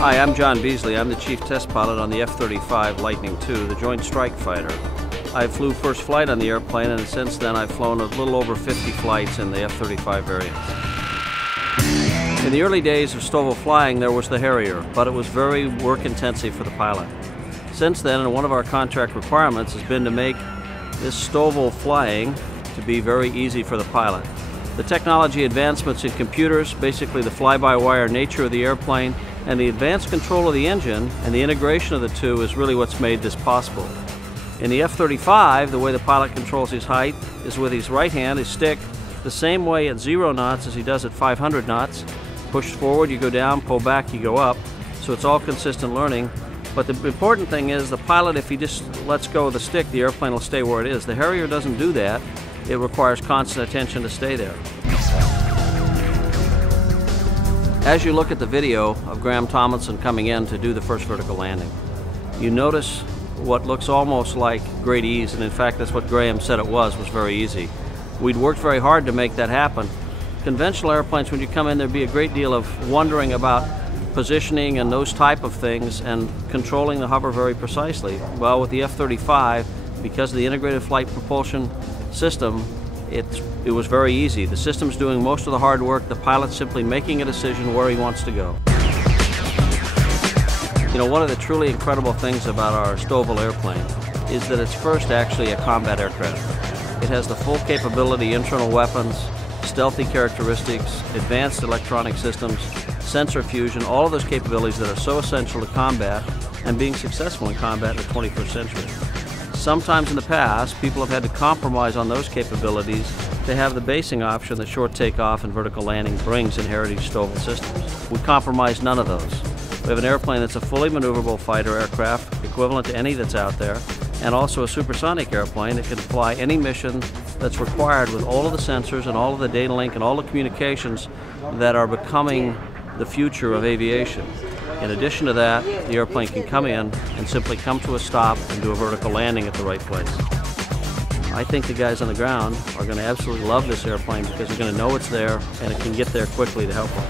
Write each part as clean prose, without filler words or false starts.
Hi, I'm John Beasley. I'm the Chief Test Pilot on the F-35 Lightning II, the Joint Strike Fighter. I flew first flight on the airplane, and since then I've flown a little over 50 flights in the F-35 variant. In the early days of STOVL flying, there was the Harrier, but it was very work-intensive for the pilot. Since then, one of our contract requirements has been to make this STOVL flying to be very easy for the pilot. The technology advancements in computers, basically the fly-by-wire nature of the airplane, and the advanced control of the engine and the integration of the two is really what's made this possible. In the F-35, the way the pilot controls his height is with his right hand, his stick, the same way at 0 knots as he does at 500 knots. Push forward, you go down, pull back, you go up. So it's all consistent learning. But the important thing is the pilot, if he just lets go of the stick, the airplane will stay where it is. The Harrier doesn't do that. It requires constant attention to stay there. As you look at the video of Graham Tomlinson coming in to do the first vertical landing, you notice what looks almost like great ease, and in fact that's what Graham said it was very easy. We'd worked very hard to make that happen. Conventional airplanes, when you come in, there'd be a great deal of wondering about positioning and those type of things and controlling the hover very precisely. Well, with the F-35, because of the integrated flight propulsion system, it was very easy. The system's doing most of the hard work, the pilot's simply making a decision where he wants to go. You know, one of the truly incredible things about our STOVL airplane is that it's first actually a combat aircraft. It has the full capability, internal weapons, stealthy characteristics, advanced electronic systems, sensor fusion, all of those capabilities that are so essential to combat and being successful in combat in the 21st century. Sometimes in the past, people have had to compromise on those capabilities to have the basing option that short takeoff and vertical landing brings in heritage STOVL systems. We compromise none of those. We have an airplane that's a fully maneuverable fighter aircraft, equivalent to any that's out there, and also a supersonic airplane that can fly any mission that's required with all of the sensors and all of the data link and all the communications that are becoming the future of aviation. In addition to that, the airplane can come in and simply come to a stop and do a vertical landing at the right place. I think the guys on the ground are going to absolutely love this airplane because they're going to know it's there and it can get there quickly to help them.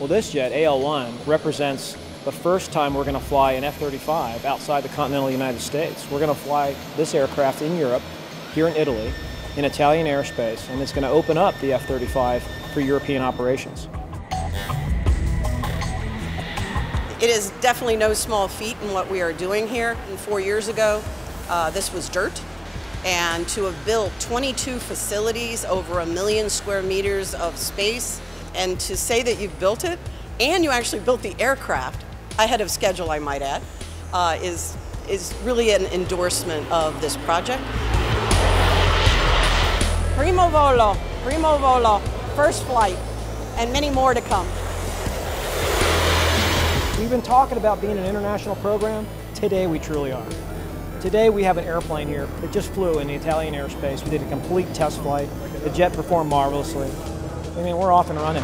Well, this jet, AL-1, represents the first time we're going to fly an F-35 outside the continental United States. We're going to fly this aircraft in Europe, here in Italy, in Italian airspace, and it's going to open up the F-35 for European operations. It is definitely no small feat in what we are doing here. 4 years ago, this was dirt. And to have built 22 facilities, over 1 million square meters of space, and to say that you've built it, and you actually built the aircraft, ahead of schedule I might add, is really an endorsement of this project. Primo volo, first flight, and many more to come. We've been talking about being an international program. Today we truly are. Today we have an airplane here that just flew in the Italian airspace. We did a complete test flight. The jet performed marvelously. I mean, we're off and running.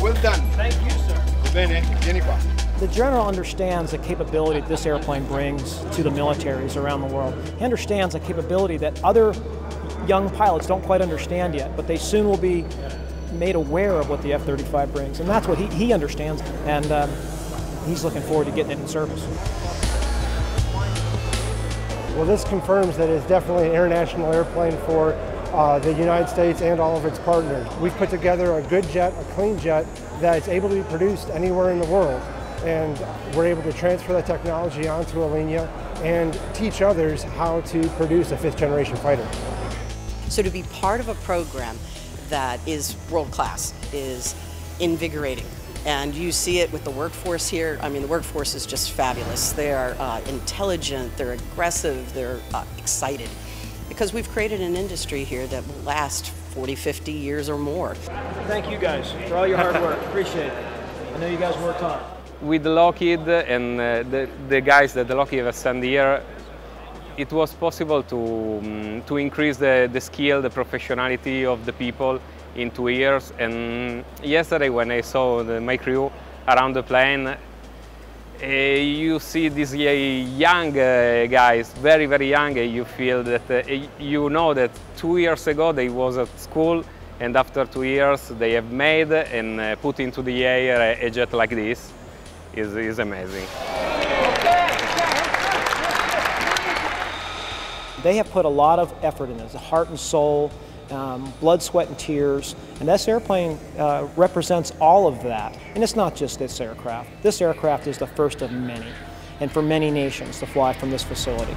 Well done. Thank you, sir. Bene, vieni qua. The general understands the capability that this airplane brings to the militaries around the world. He understands a capability that other young pilots don't quite understand yet, but they soon will be made aware of what the F-35 brings. And that's what he understands, and he's looking forward to getting it in service. Well, this confirms that it's definitely an international airplane for the United States and all of its partners. We've put together a good jet, a clean jet, that's able to be produced anywhere in the world. And we're able to transfer that technology onto Alenia and teach others how to produce a fifth-generation fighter. So to be part of a program that is world-class is invigorating. And you see it with the workforce here. I mean, the workforce is just fabulous. They are intelligent, they're aggressive, they're excited. Because we've created an industry here that will last 40, 50 years or more. Thank you guys for all your hard work. Appreciate it. I know you guys worked hard. With Lockheed and the guys that Lockheed have sent here, it was possible to increase the skill, the professionality of the people in 2 years. And yesterday when I saw my crew around the plane, you see these young guys, very, very young. You feel that, you know that 2 years ago they was at school, and after 2 years they have made and put into the air a jet like this. Is amazing. They have put a lot of effort in this, heart and soul, blood, sweat, and tears. And this airplane represents all of that. And it's not just this aircraft. This aircraft is the first of many, and for many nations to fly from this facility.